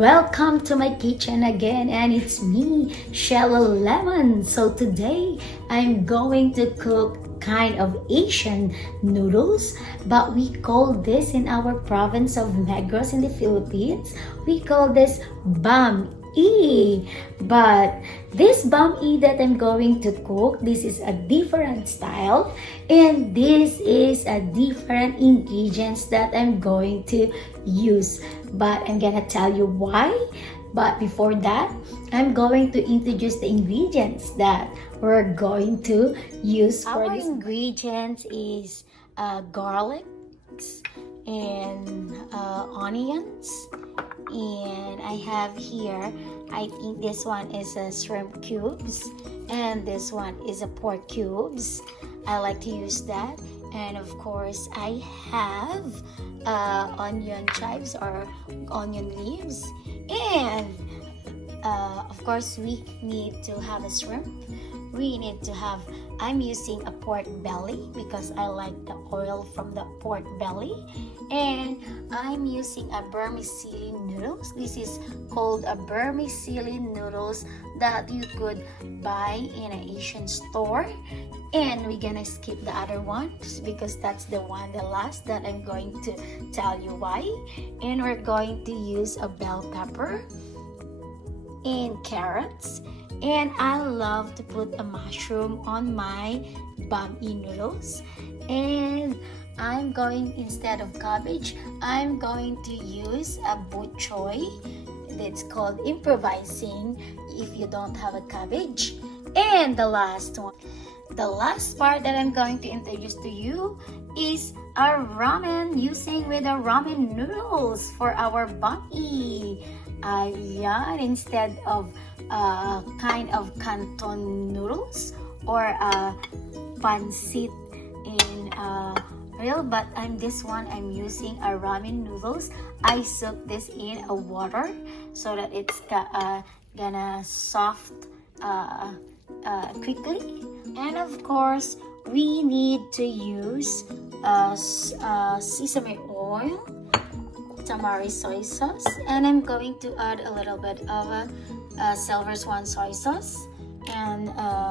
Welcome to my kitchen again, and it's me, Shiela Lemon. So today I'm going to cook kind of Asian noodles, but we call this in our province of Negros in the Philippines, we call this Bam-E. But this Bam-E that I'm going to cook, this is a different style, and this is a different ingredients that I'm going to use, but I'm gonna tell you why. But before that, I'm going to introduce the ingredients that we're going to use for this. Our ingredients is garlic and onions, and I have here, I think this one is a shrimp cubes, and this one is a pork cubes. I like to use that. And of course I have onion chives or onion leaves, and of course we need to have a shrimp. We need to have, I'm using a pork belly because I like the oil from the pork belly, and I'm using a vermicelli noodles. This is called a vermicelli noodles that you could buy in an Asian store. And we're gonna skip the other one because that's the one, the last that I'm going to tell you why. And we're going to use a bell pepper and carrots. And I love to put a mushroom on my Bam-E noodles. And I'm going, instead of cabbage, I'm going to use a bok choy. That's called improvising if you don't have a cabbage. And the last one, the last part that I'm going to introduce to you is our ramen, using with the ramen noodles for our Bam-E. Ayan, instead of kind of canton noodles or pancit in real, but this one I'm using a ramen noodles. I soak this in a water so that it's gonna soft quickly. And of course we need to use sesame oil, tamari soy sauce, and I'm going to add a little bit of silver swan soy sauce, and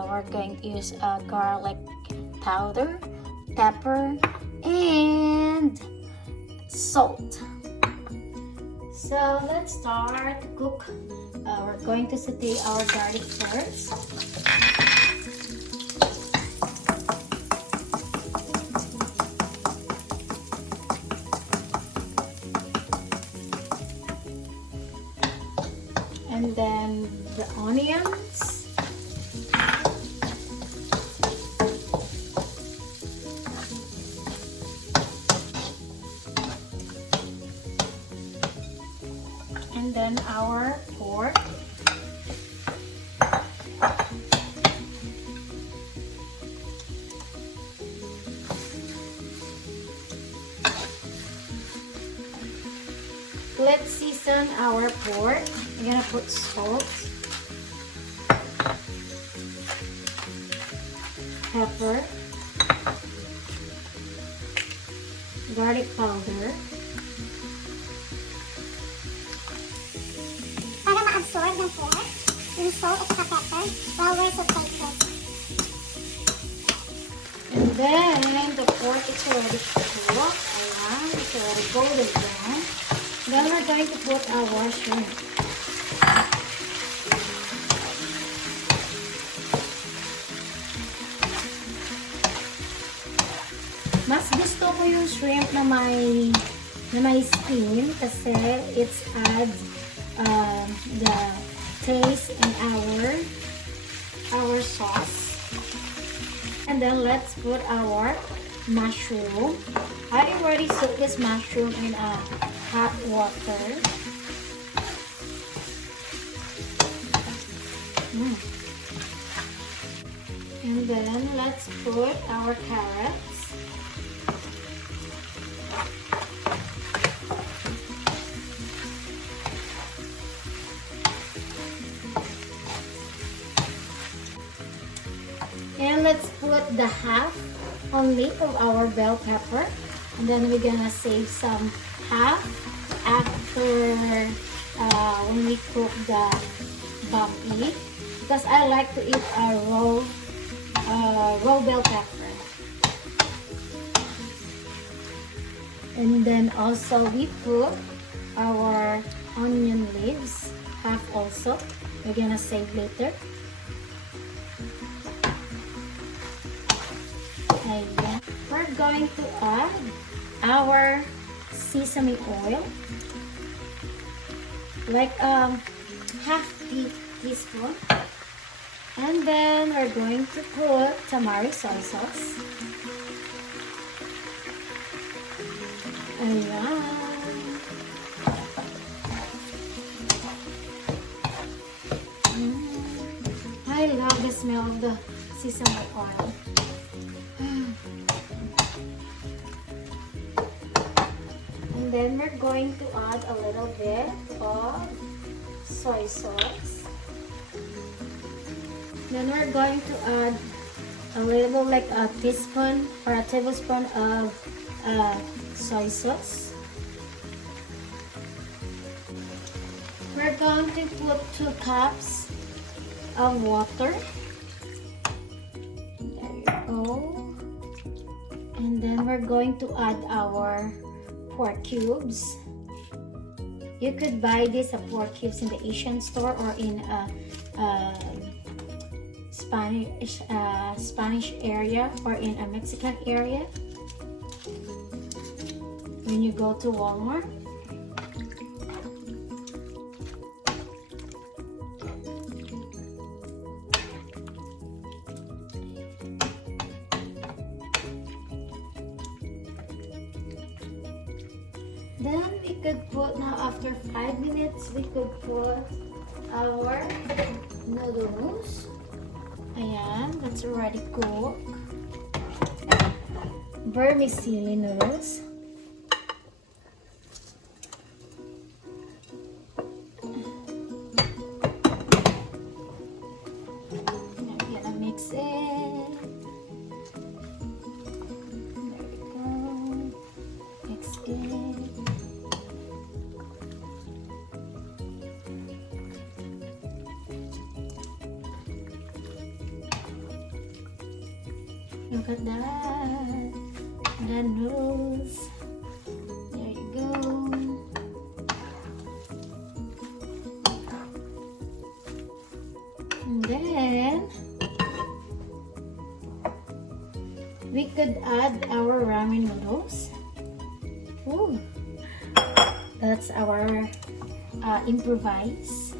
we're going to use garlic powder, pepper, and salt. So let's start to cook. We're going to saute our garlic first. And then the onions, and then our pork, let's season our pork. We're gonna put salt, pepper, garlic powder. Para ma-absorb ng pork, yung salt at pepper while we're sauteing. And then the pork is already cooked. Ayan, it's already golden brown. Then we're going to put our shrimp. Mas gusto ko yung shrimp na may skin kasi it adds the taste in our sauce. And then let's put our mushroom. I already soaked this mushroom in hot water. And then let's put our carrots. And let's put the half only of our bell pepper, and then we're gonna save some half after when we cook the bam-E, because I like to eat a raw bell pepper. And then also we put our onion leaves, half also. We're gonna save later. Ayan. We're going to add our sesame oil, like half teaspoon, and then we're going to put tamari soy sauce. Ayan. I love the smell of the sesame oil. And then we're going to add a little bit of soy sauce. Then we're going to add a little, like a teaspoon or a tablespoon of soy sauce. We're going to put 2 cups of water. There you go. And then we're going to add our pork cubes. You could buy this pork cubes in the Asian store or in a Spanish area or in a Mexican area. When you go to Walmart. Then we could put, now after 5 minutes, we could put our noodles. Ayan, that's already cooked. Vermicelli noodles. I'm gonna mix it. There we go. Mix it. Look at that, the noodles. There you go. And then we could add our ramen noodles. Ooh, that's our improvise.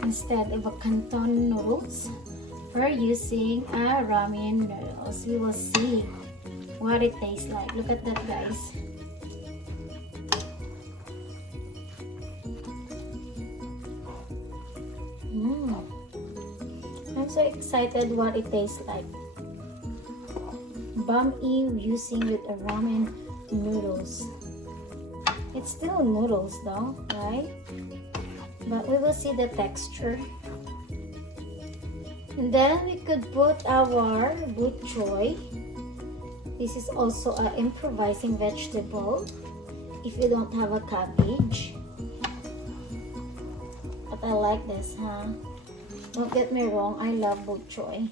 Instead of a canton noodles, we're using a ramen noodles. We will see what it tastes like. Look at that, guys. I'm so excited what it tastes like. Bam-E using with a ramen noodles. It's still noodles though, right? But we will see the texture. And then we could put our bok choy. This is also an improvising vegetable if you don't have a cabbage. But I like this, huh? Don't get me wrong, I love bok choy.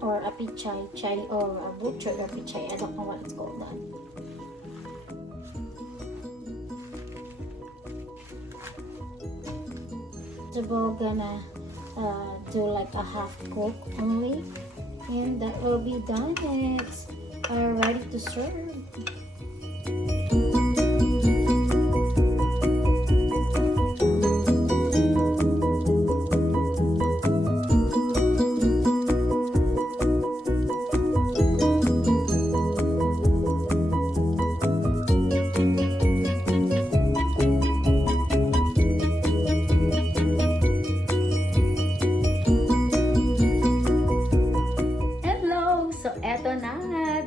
Or a pichay, or a bok choy or pichay. I don't know what it's called that. We're gonna do like a half cook only, and that will be done. It's ready to serve.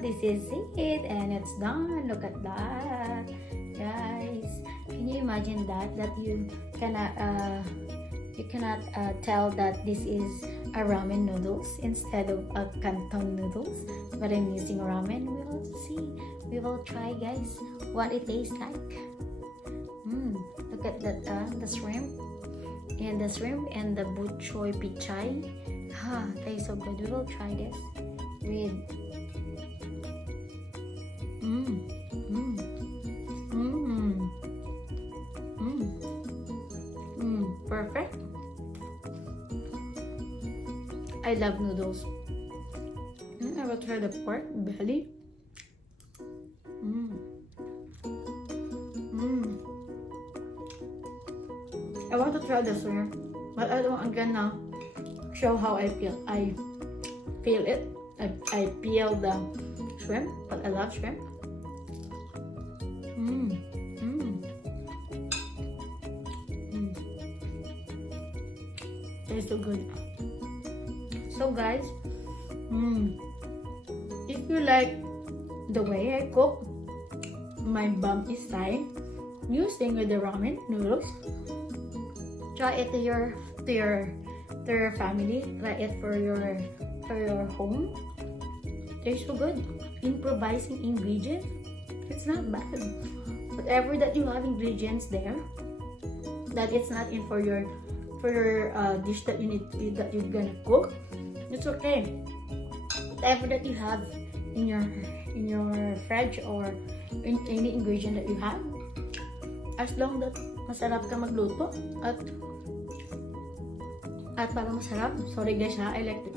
This is it, and it's done. Look at that, guys. Can you imagine that you cannot tell that this is a ramen noodles instead of a canton noodles, but I'm using ramen. We will see we will try, guys, what it tastes like. Look at that, the shrimp and the bok choy pichay. Tastes so good. We will try this with perfect. I love noodles. I will try the pork belly. I want to try the shrimp, but I don't. I'm gonna show how I feel. I feel it. I peel the shrimp, but I love shrimp. Tastes so good. So guys, if you like the way I cook my Bam-E style using with the ramen noodles, try it to your family. Try it for your home. Tastes so good. Improvising ingredient, it's not bad. Whatever that you have ingredients there, that it's not in for your dish that you're gonna cook, it's okay. Whatever that you have in your fridge or in any ingredient that you have, as long that masarap ka magluto at para masarap. Sorry guys ha, I like to.